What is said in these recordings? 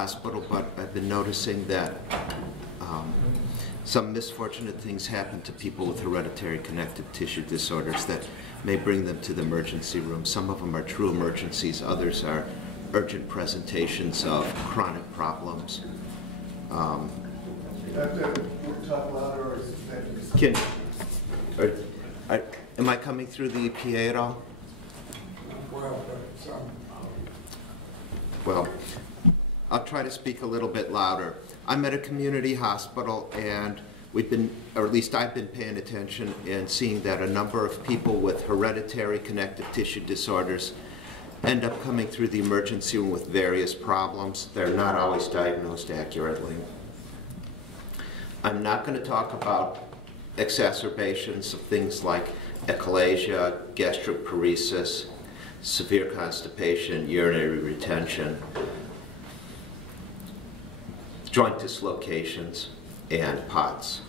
hospital, but I've been noticing that some misfortunate things happen to people with hereditary connective tissue disorders that may bring them to the emergency room. Some of them are true emergencies, others are urgent presentations of chronic problems. You have to talk louder, or is that Am I coming through the EPA at all? well, but Well, I'll try to speak a little bit louder. I'm at a community hospital, and we've been, or at least I've been paying attention and seeing that a number of people with hereditary connective tissue disorders end up coming through the emergency room with various problems. They're not always diagnosed accurately. I'm not going to talk about exacerbations of things like achalasia, gastroparesis, severe constipation, urinary retention, joint dislocations, and POTS.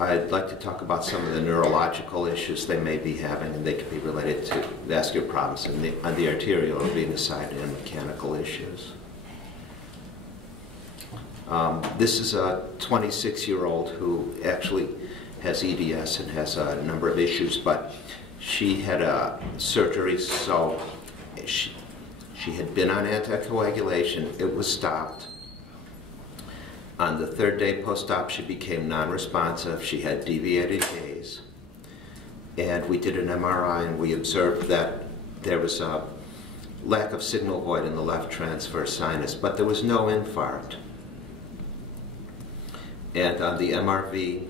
I'd like to talk about some of the neurological issues they may be having, and they could be related to vascular problems on the arterial or venous side and mechanical issues. This is a 26-year-old who actually has EDS and has a number of issues, but she had a surgery, so she had been on anticoagulation. It was stopped. On the third day post-op, she became non-responsive. She had deviated gaze. And we did an MRI, and we observed that there was a lack of signal void in the left transverse sinus, but there was no infarct. And on the MRV,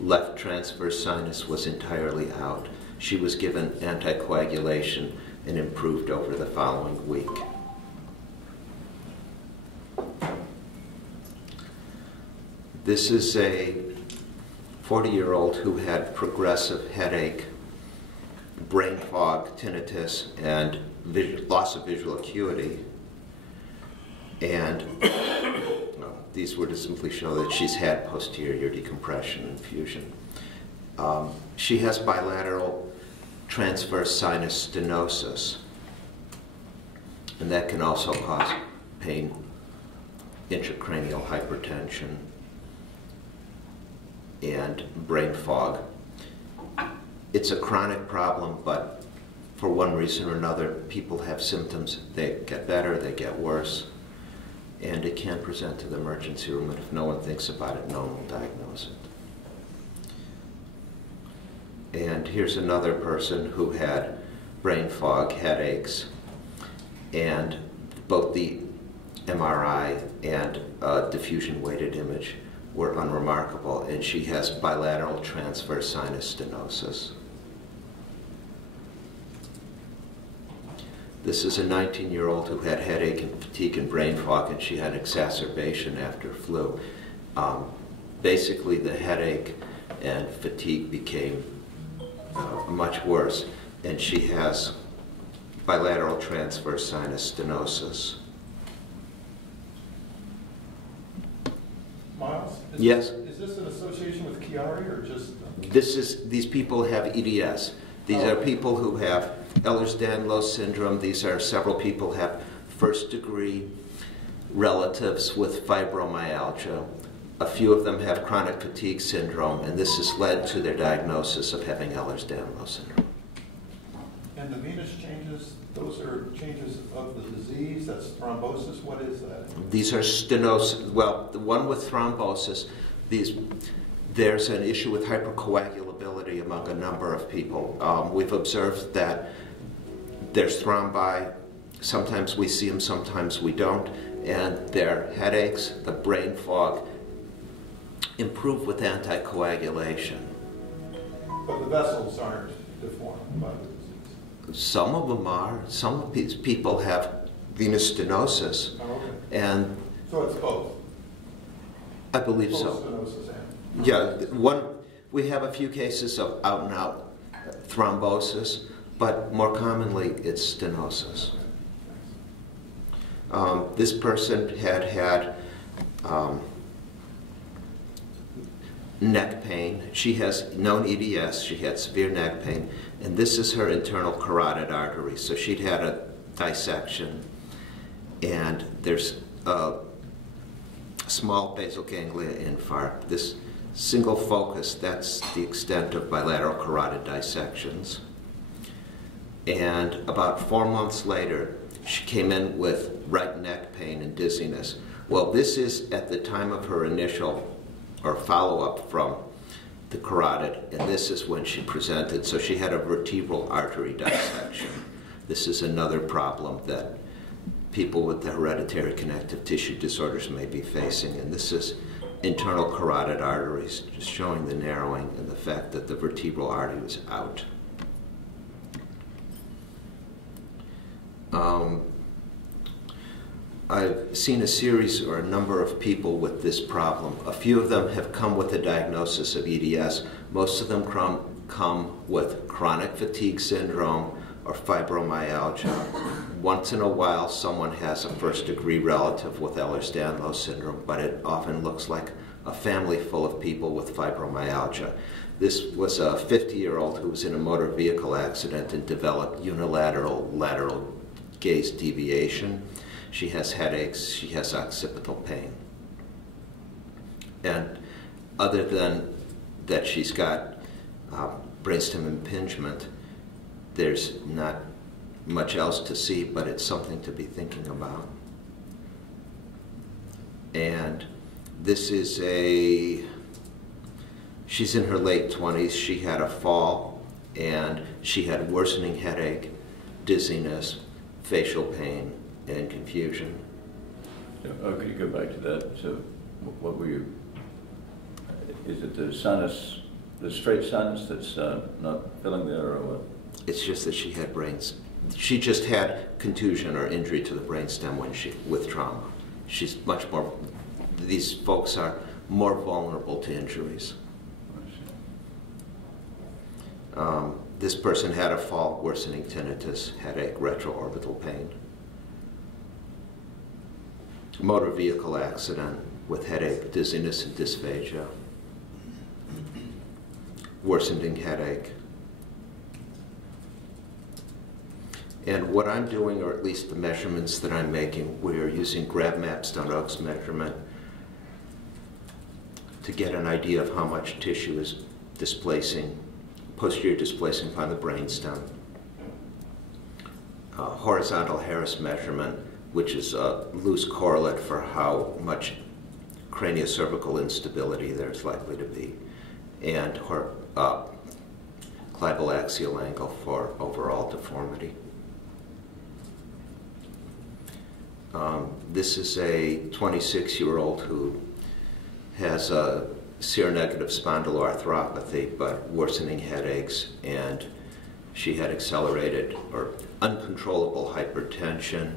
left transverse sinus was entirely out. She was given anticoagulation and improved over the following week. This is a 40-year-old who had progressive headache, brain fog, tinnitus, and loss of visual acuity. And these were to simply show that she's had posterior decompression and fusion. She has bilateral transverse sinus stenosis, and that can also cause pain, intracranial hypertension, and brain fog. It's a chronic problem, but for one reason or another, people have symptoms. They get better, they get worse, and it can present to the emergency room, and if no one thinks about it, no one will diagnose it. And here's another person who had brain fog, headaches, and both the MRI and diffusion weighted image were unremarkable, and she has bilateral transverse sinus stenosis. This is a 19-year-old who had headache and fatigue and brain fog, and she had an exacerbation after flu. Basically, the headache and fatigue became much worse, and she has bilateral transverse sinus stenosis. Myles? Yes? Is this an association with Chiari, or just? These people have EDS. These are people who have Ehlers-Danlos syndrome. These are several people who have first-degree relatives with fibromyalgia. A few of them have chronic fatigue syndrome, and this has led to their diagnosis of having Ehlers-Danlos syndrome. And the venous changes, those are changes of the disease, that's thrombosis, what is that? These are stenosis. Well, the one with thrombosis, there's an issue with hypercoagulability among a number of people. We've observed that there's thrombi. Sometimes we see them, sometimes we don't. And their headaches, the brain fog, improve with anticoagulation. But the vessels aren't deformed by the disease? Some of them are. Some of these people have venous stenosis. Oh, okay. And so it's both? I believe both so. Stenosis and... Yeah, we have a few cases of out-and-out thrombosis, but more commonly it's stenosis. This person had neck pain. She has known EDS. She had severe neck pain, and this is her internal carotid artery. So she'd had a dissection, and there's a small basal ganglia infarct. This single focus, that's the extent of bilateral carotid dissections. And about 4 months later, she came in with right neck pain and dizziness. Well, this is at the time of her initial or follow-up from the carotid, and this is when she presented. So she had a vertebral artery dissection. This is another problem that people with the hereditary connective tissue disorders may be facing, and this is internal carotid arteries, just showing the narrowing and the fact that the vertebral artery was out. I've seen a series or a number of people with this problem. A few of them have come with a diagnosis of EDS. Most of them come with chronic fatigue syndrome or fibromyalgia. Once in a while, someone has a first-degree relative with Ehlers-Danlos syndrome, but it often looks like a family full of people with fibromyalgia. This was a 50-year-old who was in a motor vehicle accident and developed unilateral lateral gaze deviation. She has headaches, she has occipital pain. And other than that she's got brainstem impingement, there's not much else to see, but it's something to be thinking about. And this is she's in her late 20s. She had a fall, and she had worsening headache, dizziness, facial pain, and confusion. Could you go back to that? So what were you, is it the sinus, the straight sinus that's not filling there, or what? It's just that she just had contusion or injury to the brainstem with trauma. She's much more, these folks are more vulnerable to injuries. This person had a fall, worsening tinnitus, headache, retroorbital pain. Motor vehicle accident with headache, dizziness, and dysphagia. Worsening headache. And what I'm doing, or at least the measurements that I'm making, we're using GrabMap Stone-Oaks measurement to get an idea of how much tissue is displacing, posterior displacing upon the brainstem. Horizontal Harris measurement, which is a loose correlate for how much craniocervical instability there's likely to be, and clival axial angle for overall deformity. This is a 26-year-old who has a seronegative spondyloarthropathy, but worsening headaches, and she had accelerated or uncontrollable hypertension.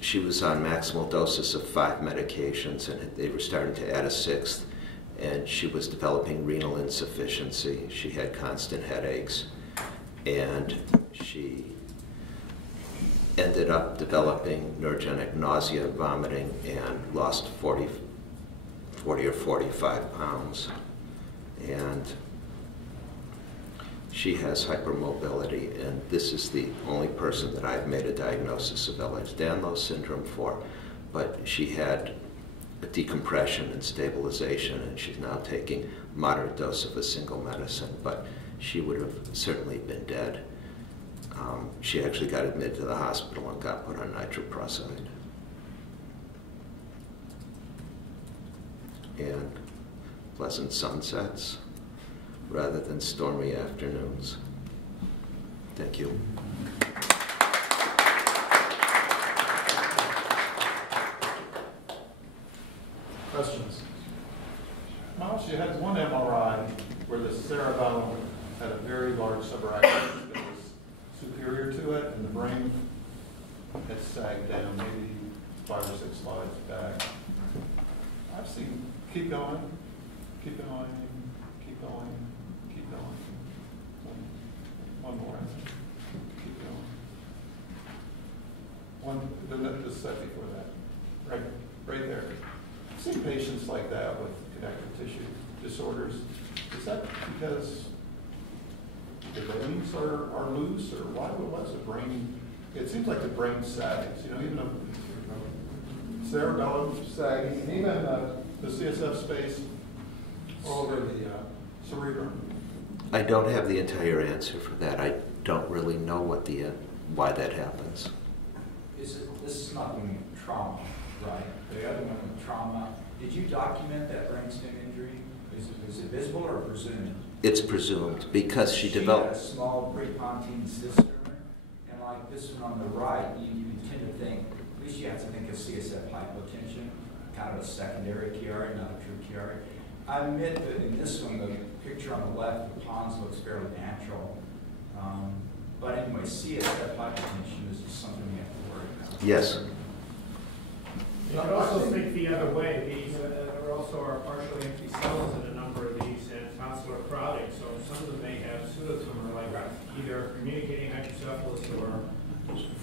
She was on maximal doses of 5 medications, and they were starting to add a 6th, and she was developing renal insufficiency. She had constant headaches, and she ended up developing neurogenic nausea, vomiting, and lost 40 or 45 pounds. And she has hypermobility, and this is the only person that I've made a diagnosis of Ehlers-Danlos syndrome for, but she had a decompression and stabilization, and she's now taking a moderate dose of a single medicine, but she would have certainly been dead. She actually got admitted to the hospital and got put on nitroprusside. And pleasant sunsets rather than stormy afternoons. Thank you. Questions? Myles, you had one MRI where the cerebellum had a very large subarachnoid that was superior to it, and the brain had sagged down maybe 5 or 6 slides back. I've seen, keep going, keep going, keep going, keep going. One more, I think. Keep going. Just set before that. Right there. I've seen patients like that with connective tissue disorders. Is that because the veins are loose, or why was the brain it seems like the brain sags, you know, even a cerebellum sagging, and even the CSF space over the cerebrum. I don't have the entire answer for that. I don't really know what the why that happens. This is not going to be trauma, right? The other one with trauma. Did you document that brainstem injury? Is it visible or presumed? It's presumed because she She developed. had a small prepontine cyst tumor, and like this one on the right, you tend to think, at least you have to think of CSF hypotension, kind of a secondary Chiari, not a true Chiari. I admit that in this one, the picture on the left, the pons looks fairly natural. But anyway, CSF hypotension is just something we have to worry about. Yes. You could also think the other way. There also are partially empty cells in a number of these, and tonsillar crowding. So some of them may have pseudotumor, like either communicating hydrocephalus or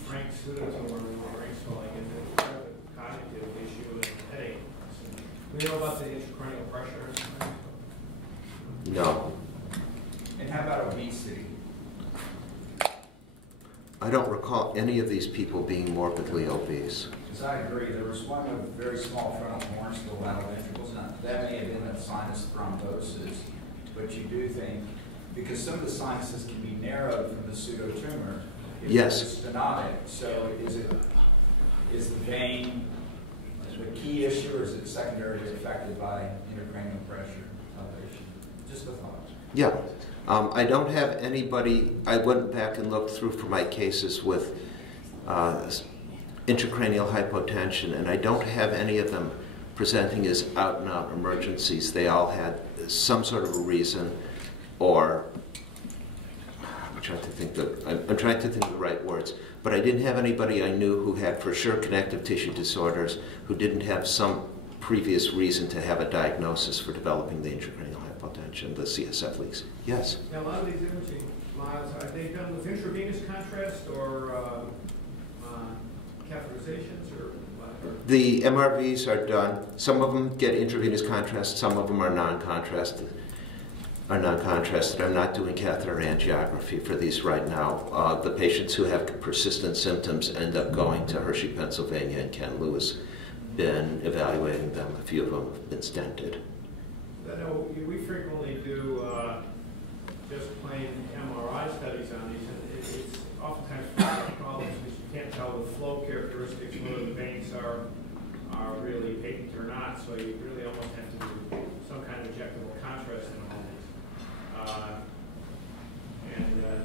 frank pseudotumor or brain swelling, and then part of the cognitive issue and headache. So, we know about the intracranial pressure. No. And how about obesity? I don't recall any of these people being morbidly obese. Because I agree, there was one with very small frontal horns to the lateral ventricles. Now, that may have been a sinus thrombosis, but you do think, because some of the sinuses can be narrowed from the pseudotumor. Yes. It's stenotic. So is the vein the key issue, or is it secondarily affected by intracranial pressure elevation? Just a thought. Yeah. I don't have anybody, I went back and looked through for my cases with intracranial hypotension, and I don't have any of them presenting as out-and-out emergencies. They all had some sort of a reason, or I'm trying to think of the right words, but I didn't have anybody I knew who had for sure connective tissue disorders who didn't have some previous reason to have a diagnosis for developing the intracranial hypotension, the CSF leaks. Yes? Now, a lot of these imaging, Myles, are they done with intravenous contrast or catheterizations or what? The MRVs are done. Some of them get intravenous contrast, some of them are non-contrasted. I'm not doing catheter angiography for these right now. The patients who have persistent symptoms end up going to Hershey, Pennsylvania, and Ken Lewis. Been evaluating them. A few of them have been stented. I know we frequently do just plain MRI studies on these, and it's oftentimes problems because you can't tell the flow characteristics whether the veins are really patent or not. So you really almost have to do some kind of injectable contrast in all these.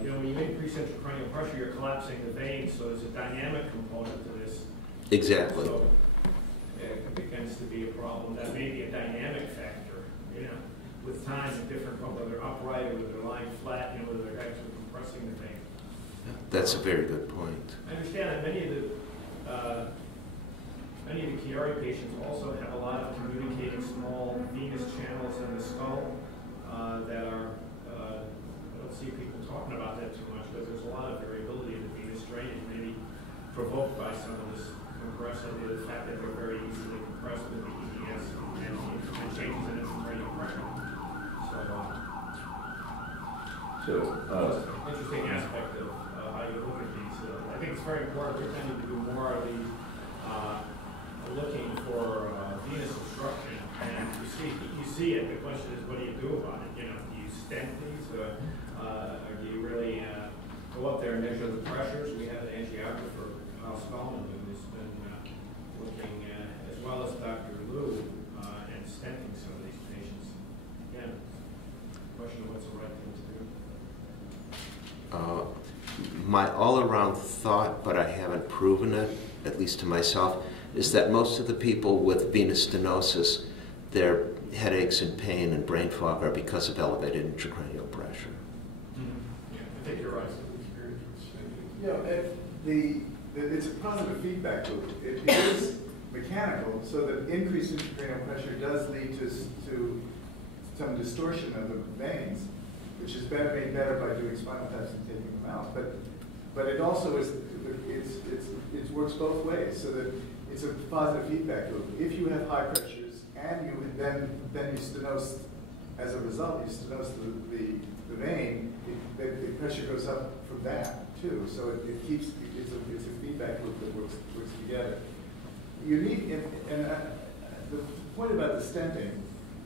You know, when you increase intracranial pressure, you're collapsing the veins, so there's a dynamic component to this. Exactly. So it begins to be a problem. That may be a dynamic factor, you know, with time, different, whether they're upright or whether they're lying flat, you know, whether they're actually compressing the vein. That's a very good point. I understand that many of the Chiari patients also have a lot of communicating small venous channels in the skull that are, I don't see people talking about that too much because there's a lot of variability in the venous drainage, maybe provoked by some of this compression, the fact that they're very easily compressed with the EDS and changes in intracranial pressure. So, interesting aspect of how you look at these. I think it's very important. We're tending to do more of these looking for venous obstruction, and you see it. The question is, what do you do about it? You know, do you stent these, or do you really go up there and measure the pressures? We have an angiographer, Myles Koby, who's been looking as well as Dr. Liu and stenting some of these patients. Again, question of what's the right thing to do. My all-around thought, but I haven't proven it, at least to myself, is that most of the people with venous stenosis, their headaches and pain and brain fog are because of elevated intracranial pressure. Yeah, I think you're right. Yeah, it's a positive feedback loop. It is mechanical, so that increased intracranial pressure does lead to some distortion of the veins, which is made better by doing spinal taps and taking them out. But it also is, it works both ways, so that it's a positive feedback loop. If you have high pressures and you then you stenose as a result, you stenoze the vein, the pressure goes up from that too. So it keeps, it's a feedback loop that works together. You need, the point about the stenting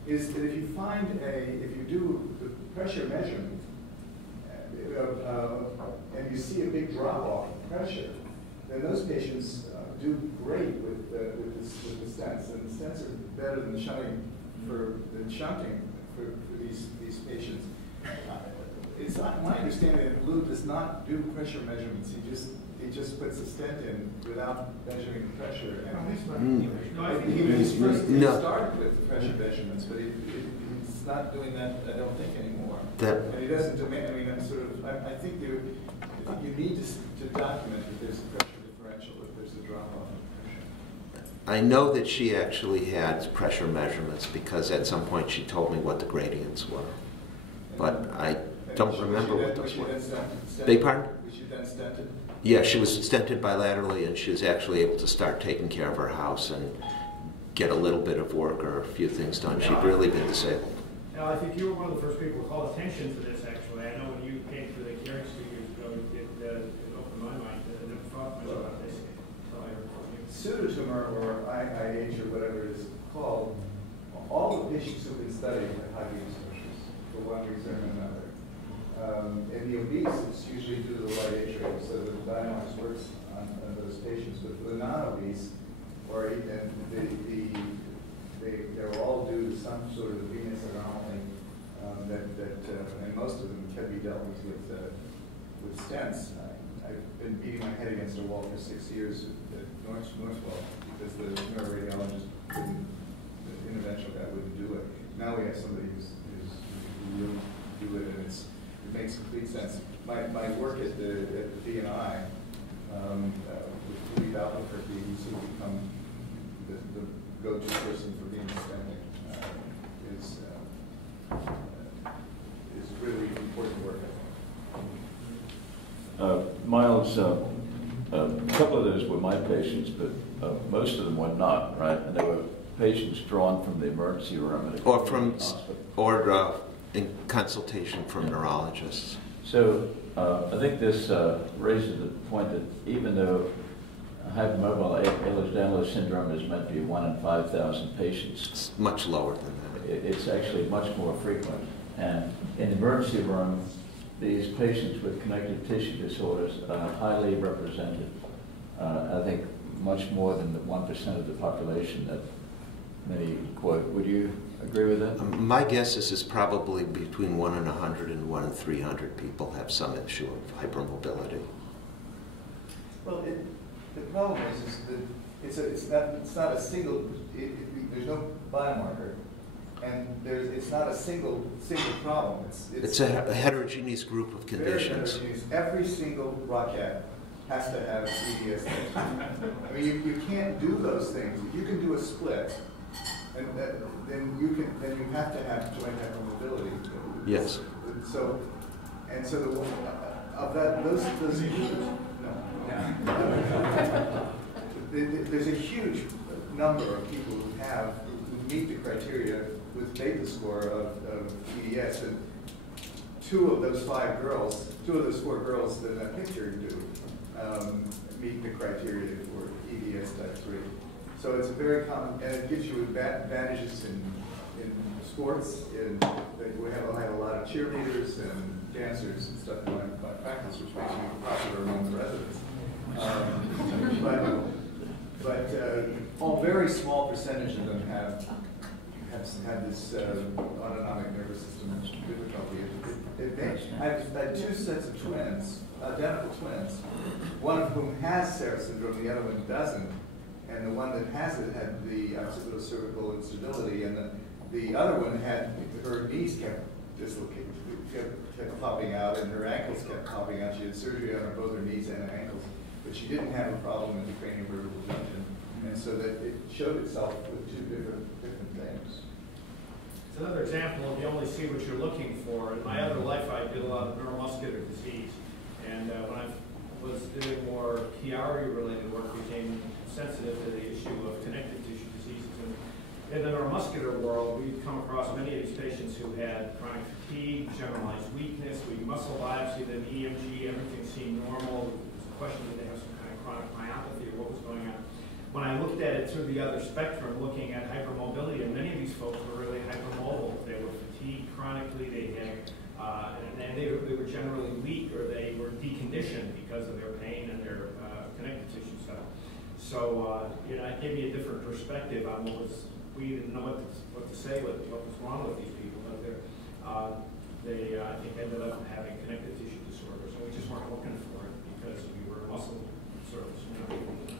is that if you do the pressure measurement, and you see a big drop off in pressure, then those patients do great with the stents, and the stents are better than shunting for these patients. It's not my understanding that Blue does not do pressure measurements. He just puts a stent in without measuring the pressure. And he started with the pressure measurements, but he's not doing that, I don't think, anymore. And he doesn't demand. I mean, I think you need to document that there's a pressure differential, if there's a drop off in pressure. I know that she actually had pressure measurements because at some point she told me what the gradients were, but I don't remember what those were. Beg pardon? Was she then stented? Yeah, she was stented bilaterally, and she was actually able to start taking care of her house and get a little bit of work or a few things done. She'd really been disabled. Now, I think you were one of the first people to call attention to this, actually. I know when you came to the Chiari 2 years ago, it opened my mind. I never thought much about this until I heard from you. Pseudotumor, or IIH, or whatever it is called, all the patients who've been studied are highly suspicious for one reason or another. In the obese, it's usually due to the light atrium, so the Diagnostic works on those patients. But for the non-obese, or even they're all due to some sort of venous anomaly and most of them can be dealt with stents. I've been beating my head against a wall for 6 years at Northwell because the neuroradiologist the interventional guy wouldn't do it. Now we have somebody who will do it, and it makes complete sense. My work at the DNI with Philippe Albuquerque, he's become the go-to person for venous stenting, is really important work. Myles, a couple of those were my patients, but most of them were not, right? And they were patients drawn from the emergency room at a Or from, hospital. or in consultation from neurologists. So I think this raises the point that even though hypermobile Ehlers-Danlos syndrome is meant to be 1 in 5,000 patients, It's much lower than that. it's actually much more frequent. And in the emergency room, these patients with connective tissue disorders are highly represented. I think much more than the 1% of the population that many quote. Would you agree with that? My guess is probably between 1 in 100 and 1 in 300 people have some issue of hypermobility. Well, the problem is that it's not a single. There's no biomarker, and it's not a single problem. It's a heterogeneous group of conditions. Very heterogeneous. Every single rocket has to have EDS. I mean, you can't do those things. If you can do a split, and then you have to have joint hypermobility. Yes. So of that, those there's a huge number of people who meet the criteria with beta score of EDS, and two of those 4 girls in that picture do meet the criteria for EDS type 3. So it's a very common, and it gives you advantages in sports. We have a lot of cheerleaders and dancers and stuff in my practice, which makes you popular among the residents. But a very small percentage of them have this autonomic nervous system difficulty. I've had 2 sets of twins, identical twins, one of whom has Serra syndrome, the other one doesn't. And the one that has it had the occipital-cervical instability, and the other one had her knees kept dislocating, kept popping out, and her ankles kept popping out. She had surgery on both her knees and ankles, but she didn't have a problem in the craniovertebral junction, and so that it showed itself with 2 different things. It's another example of you only see what you're looking for. In my other life, I did a lot of neuromuscular disease, and when I was doing more Chiari-related work, became sensitive to the issue of connective tissue diseases. And in the neuromuscular world, we've come across many of these patients who had chronic fatigue, generalized weakness. We muscle biopsy them, EMG, everything seemed normal. There was a question, did they have some kind of chronic myopathy or what was going on? When I looked at it through the other spectrum, looking at hypermobility, and many of these folks were really hypermobile. They were fatigued chronically, they had, and they were generally weak, or they were deconditioned because of their pain and their connective tissue stuff. So, you know, it gave me a different perspective on what was, we didn't know what to say, what was wrong with these people, but they I think ended up having connective tissue disorders, and we just weren't looking for it because we were muscle circles, you know.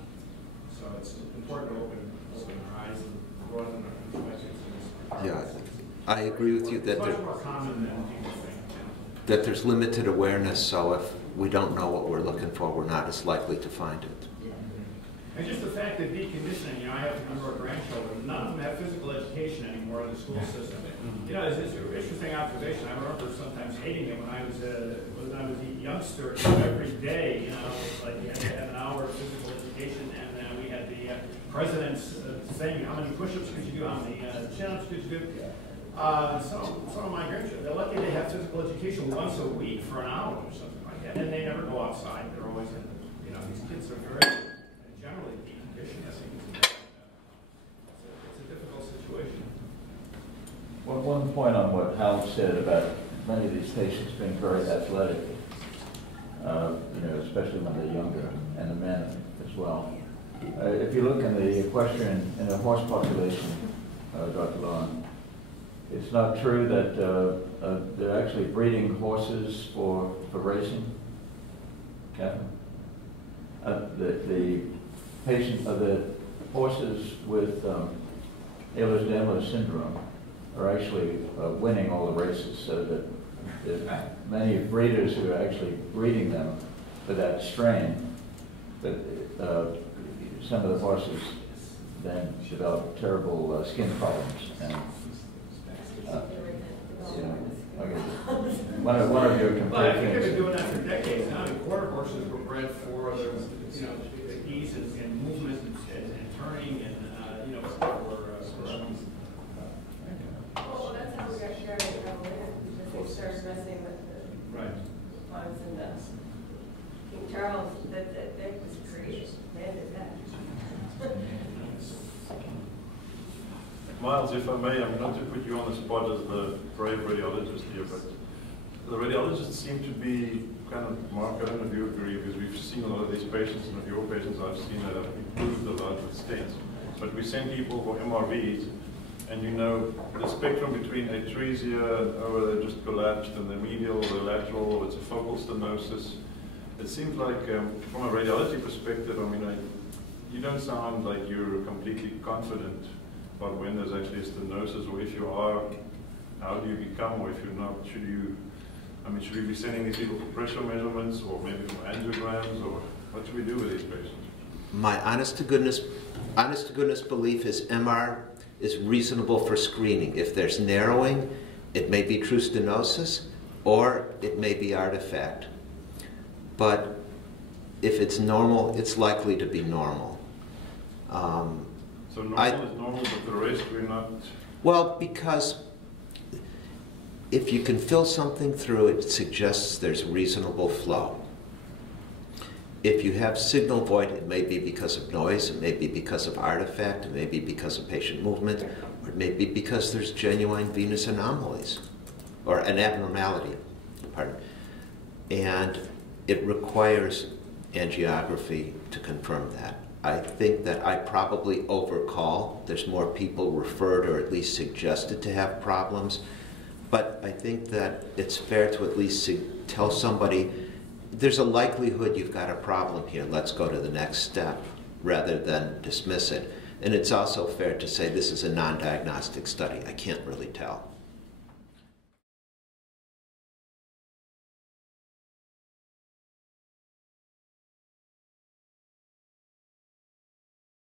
So it's important to open our eyes and broaden our perspectives. Yeah, I agree with you that it's much more common than people think. that there's limited awareness, so if we don't know what we're looking for, we're not as likely to find it. And just the fact that deconditioning, you know, I have a number of grandchildren, none of them have physical education anymore in the school system. You know, it's an interesting observation. I remember sometimes hating it when I was a youngster. Every day, you know, it's like you had to have an hour of physical education, and we had the presidents saying how many push-ups could you do, how many chin-ups could you do. Some of my grandchildren, they're lucky they have physical education once a week for an hour or something like that, and they never go outside. They're always in, you know, these kids are very generally deconditioned. I think it's a difficult situation. Well, one point on what Hal said about many of these patients being very athletic, you know, especially when they're younger, and the men as well. If you look in the equestrian, in the horse population, Dr. Lawn, it's not true that they're actually breeding horses for racing, Catherine? The patient of the horses with Ehlers-Danlos syndrome are actually winning all the races, so that many breeders who are actually breeding them for that strain, but some of the horses then develop terrible skin problems. And you know, one of your Well, I think they've comparisons. been doing that for decades now. Quarter horses were bred for their, you know, ease and movement and turning and, you know, for well, that's how we got Chiari to come in, because they started messing with the right. lungs and the King Charles, that was created, they did that. Myles, if I may, I'm not to put you on the spot as the brave radiologist here, but the radiologists seem to be kind of, Mark, I don't know if you agree, because we've seen a lot of these patients, and of your patients I've seen that have improved a lot with stents. But we send people for MRVs, and you know, the spectrum between atresia and, oh, they just collapsed, and the medial, the lateral, or it's a focal stenosis. It seems like, from a radiology perspective, I mean, you don't sound like you're completely confident about when there's actually a stenosis, or if you are, how do you become, or if you're not, should you, I mean, should we be sending these people for pressure measurements, or maybe for angiograms, or what should we do with these patients? My honest to goodness belief is MR is reasonable for screening. If there's narrowing, it may be true stenosis, or it may be artifact. But if it's normal, it's likely to be normal. So normal is normal, but the rest we're not... Well, because if you can fill something through, it suggests there's reasonable flow. If you have signal void, it may be because of noise, it may be because of artifact, it may be because of patient movement, or it may be because there's genuine venous anomalies, or an abnormality, pardon. And it requires angiography to confirm that. I think that I probably overcall. There's more people referred or at least suggested to have problems. But I think that it's fair to at least tell somebody, there's a likelihood you've got a problem here, let's go to the next step, rather than dismiss it. And it's also fair to say this is a non-diagnostic study. I can't really tell.